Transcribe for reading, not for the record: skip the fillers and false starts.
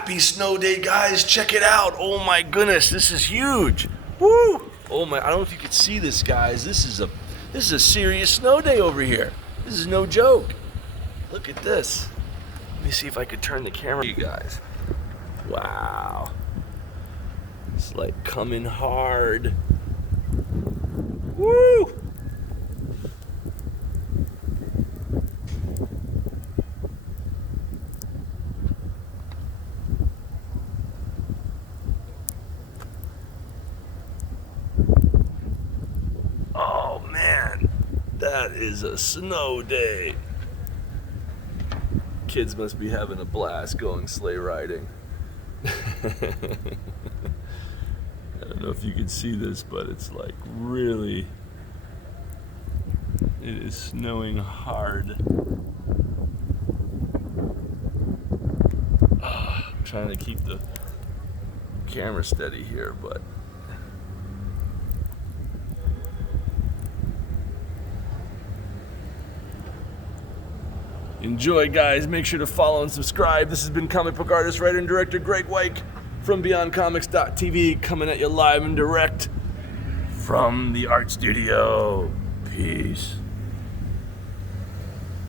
Happy snow day, guys. Check it out. Oh my goodness, this is huge. Woo! Oh my, I don't know if you can see this, guys. This is a serious snow day over here. This is no joke. Look at this. Let me see if I could turn the camera to you guys. Wow. It's like coming hard. Woo! Oh man, that is a snow day. Kids must be having a blast going sleigh riding. I don't know if you can see this, but it's like really, it is snowing hard. I'm trying to keep the camera steady here, but enjoy, guys. Make sure to follow and subscribe. This has been comic book artist, writer, and director GRAIG WEICH from BeyondComics.tv, coming at you live and direct from the art studio. Peace.